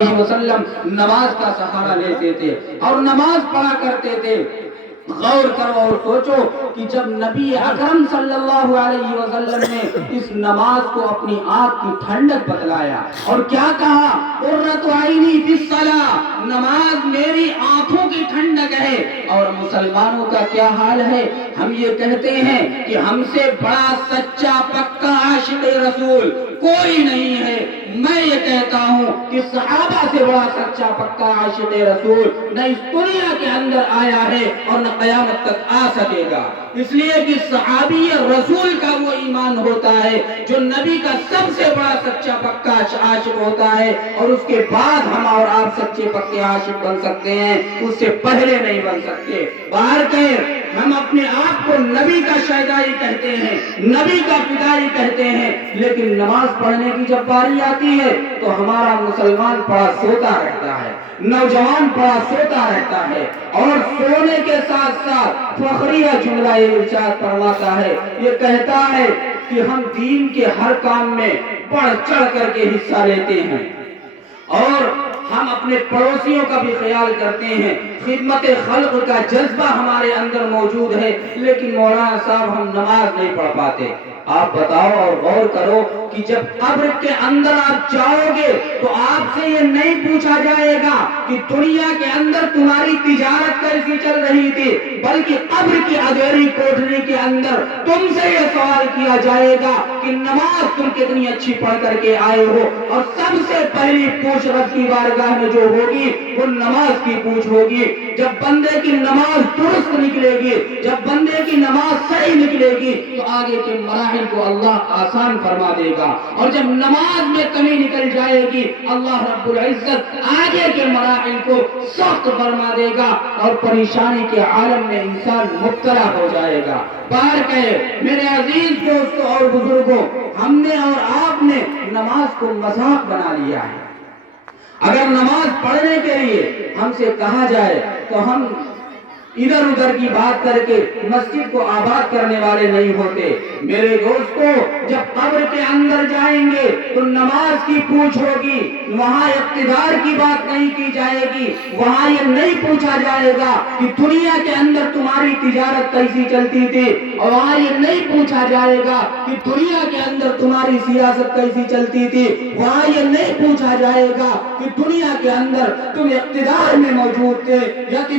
وسلم نماز کا سہارا لیتے تھے اور نماز پڑھا کرتے تھے۔ غور کرو اور سوچو کہ جب نبی اکرم صلی اللہ علیہ وسلم نے اس نماز کو اپنی آنکھ کی ٹھنڈک بتلایا اور کیا کہا، قرۃ عینی فی الصلاۃ، نماز میری آنکھوں کی ٹھنڈک ہے۔ اور مسلمانوں کا کیا حال ہے، ہم یہ کہتے ہیں کہ ہم سے بڑا سچا پکا عاشق رسول کوئی نہیں ہے۔ میں یہ کہتا ہوں کہ صحابہ سے بڑا سچا پکا عاشق رسول نہ اس دنیا کے اندر آیا ہے اور نہ قیامت تک آ سکے گا، اس لیے کہ صحابی رسول کا وہ ایمان ہوتا ہے جو نبی کا سب سے بڑا سچا پکا عاشق ہوتا ہے، اور اس کے بعد ہم اور آپ سچے پکے عاشق بن سکتے ہیں، اس سے پہلے نہیں بن سکتے۔ باہر کہیں ہم اپنے آپ کو نبی کا شیدائی کہتے ہیں، نبی کا فدائی کہتے ہیں، لیکن نماز پڑھنے کی جب باری آتی ہے تو ہمارا مسلمان پڑا سوتا رہتا ہے، نوجوان پڑا سوتا رہتا ہے، اور سونے کے ساتھ ساتھ فخریہ جملہ ارشاد فرماتا ہے، یہ کہتا ہے کہ ہم دین کے ہر کام میں بڑھ چڑھ کر کے حصہ لیتے ہیں اور ہم اپنے پڑوسیوں کا بھی خیال کرتے ہیں، خدمت خلق کا جذبہ ہمارے اندر موجود ہے، لیکن مولانا صاحب ہم نماز نہیں پڑھ پاتے۔ آپ بتاؤ اور غور کرو کہ جب قبر کے اندر آپ جاؤ گے تو آپ سے یہ نہیں پوچھا جائے گا کہ دنیا کے اندر تمہاری تجارت کیسی چل رہی تھی، بلکہ قبر کی اندھیری کوٹری کے اندر تم سے یہ سوال کیا جائے گا کہ نماز تم کتنی اچھی پڑھ کر کے آئے ہو، اور سب سے پہلی پوچھ رب کی بارگاہ میں جو ہوگی وہ نماز کی پوچھ ہوگی۔ جب بندے کی نماز درست نکلے گی، جب بندے کی نماز صحیح نکلے گی تو آگے کے مراحل کو اللہ آسان فرما دے گا، اور جب نماز میں کمی نکل جائے گی اللہ رب العزت آگے کے مراحل کو سخت فرما دے گا، اور پریشانی کے عالم میں انسان مبتلا ہو جائے گا۔ بار کہے میرے عزیز دوستوں اور بزرگوں، ہم نے اور آپ نے نماز کو مذاق بنا لیا ہے۔ اگر نماز پڑھنے کے لیے ہم سے کہا جائے تو ہم ادھر ادھر کی بات کر کے مسجد کو آباد کرنے والے نہیں ہوتے۔ میرے دوستو، جب قبر کے اندر جائیں گے تو نماز کی پوچھ ہوگی، وہاں اقتدار کی بات نہیں کی جائے گی، وہاں یہ نہیں پوچھا جائے گا کہ دنیا کے اندر تمہاری تجارت کیسی چلتی تھی، اور وہاں یہ نہیں پوچھا جائے گا کہ دنیا کے اندر تمہاری سیاست کیسی چلتی تھی، وہاں یہ نہیں پوچھا جائے گا کہ دنیا کے اندر تم اقتدار میں موجود تھے یا کہ